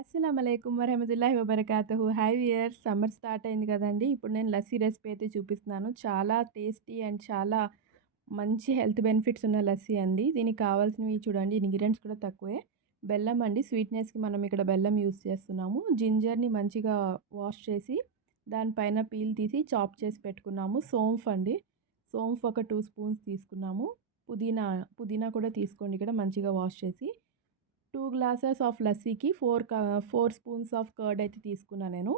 అస్సలాముఅలైకుం వరహమతుల్లాహి వబరకాతుహు. Hi viewers, summer start అయింది కదండీ! ఇప్పుడు నేను లస్సీ రెసిపీ అయితే చూపిస్తున్నాను. చాలా టేస్టీ అండ్ చాలా మంచి హెల్త్ బెనిఫిట్స్ ఉన్న లస్సీ అండి. దీనికి కావాల్సినవి చూడండి, ఇంగ్రీడియంట్స్ కూడా తక్కువే. బెల్లం అండి, స్వీట్‌నెస్‌కి మనం ఇక్కడ బెల్లం యూజ్ చేస్తున్నాము. జింజర్‌ని మంచిగా వాష్ చేసి దానిపైన పీల్ తీసి చాప్ చేసి పెట్టుకున్నాము. సోంఫ్ అండి, సోంఫ్ ఒక 2 స్పూన్స్ తీసుకున్నాము. పుదీనా పుదీనా కూడా తీసుకోండి ఇక్కడ మంచిగా వాష్ చేసి. 2 గ్లాసెస్ ఆఫ్ లస్సీకి 4 స్పూన్స్ ఆఫ్ కర్డ్ అయితే తీసుకున్నా నేను.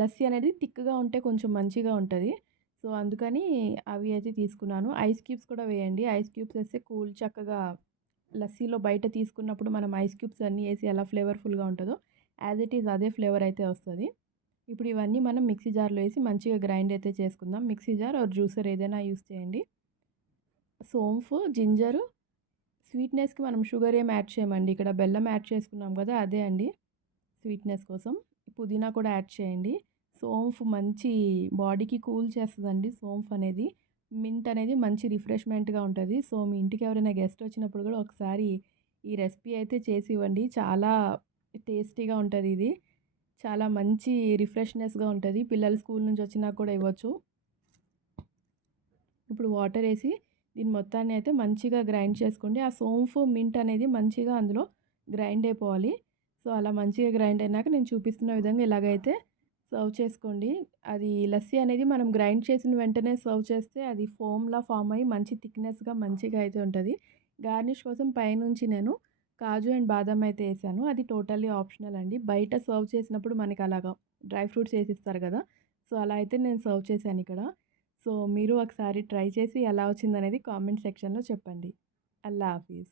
లస్సీ అనేది థిక్‌గా ఉంటే కొంచెం మంచిగా ఉంటది. సో, అందుకని అవి అయితే తీసుకున్నాను. ఐస్ క్యూబ్స్ కూడా వేయండి. ఐస్ క్యూబ్స్ ఏస్తే చక్కగా లస్సీలో బయట తీసుకున్నప్పుడు మనం ఐస్ క్యూబ్స్ అన్నీ ఏసి ఎలా ఫ్లేవర్‌ఫుల్‌గా ఉంటదో యాజ్ ఇట్ ఈజ్ అదే ఫ్లేవర్ అయితే వస్తది. ఇప్పుడు ఇవన్నీ మనం మిక్సీ జార్‌లో ఏసి మంచిగా గ్రైండ్ అయితే చేసుకుందాం. మిక్సీ జార్ ఆర్ జ్యూసర్ ఏదైనా యూజ్ చేయండి. సోంఫు, జింజరు, స్వీట్‌నెస్‌కి మనం షుగర్ ఏమి యాడ్ చేయమండి. ఇక్కడ బెల్లం యాడ్ చేసుకున్నాం కదా! అదే అండి స్వీట్‌నెస్ కోసం. పుదీనా కూడా యాడ్ చేయండి. సోంఫ్ మంచి బాడీకి కూల్ చేస్తదండి సోంఫ్ అనేది. మింట్ అనేది మంచి రిఫ్రెష్‌మెంట్‌గా ఉంటది. సో, మీ ఇంటికి ఎవరైనా గెస్ట్ వచ్చినప్పుడు కూడా ఒకసారి ఈ రెసిపీ అయితే చేసి ఇవ్వండి. చాలా టేస్టీగా ఉంటది ఇది. చాలా మంచి రిఫ్రెష్‌నెస్‌గా ఉంటది. పిల్లలు స్కూల్ నుంచి వచ్చినాక కూడా ఇవ్వచ్చు. ఇప్పుడు వాటరేసి దీన్ని మొత్తాన్ని అయితే మంచిగా గ్రైండ్ చేసుకోండి. ఆ సోంఫ్, మింట్ అనేది మంచిగా అందులో గ్రైండ్ అయిపోవాలి. సో, అలా మంచిగా గ్రైండ్ అయినాక నేను చూపిస్తున్న విధంగా ఇలాగైతే సర్వ్ చేసుకోండి. అది లస్సీ అనేది మనం గ్రైండ్ చేసిన వెంటనే సర్వ్ చేస్తే అది ఫోమ్‌లా ఫామ్ అయ్యి మంచి థిక్‌నెస్‌గా మంచిగా అయితే ఉంటది. గార్నిష్ కోసం పైనుంచి నేను కాజు అండ్ బాదాం అయితే ఏసాను. అది టోటల్లీ ఆప్షనల్ అండి. బయట సర్వ్ చేసినప్పుడు మనకి అలాగా డ్రై ఫ్రూట్స్ ఏసిస్తారు గదా! సో, అలా అయితే నేను సర్వ్ చేశానిక్కడ. సో, మీరు ఒకసారి ట్రై చేసి ఎలా వచ్చిందనేది కామెంట్ సెక్షన్‌లో చెప్పండి. అల్లా హాఫీజ్.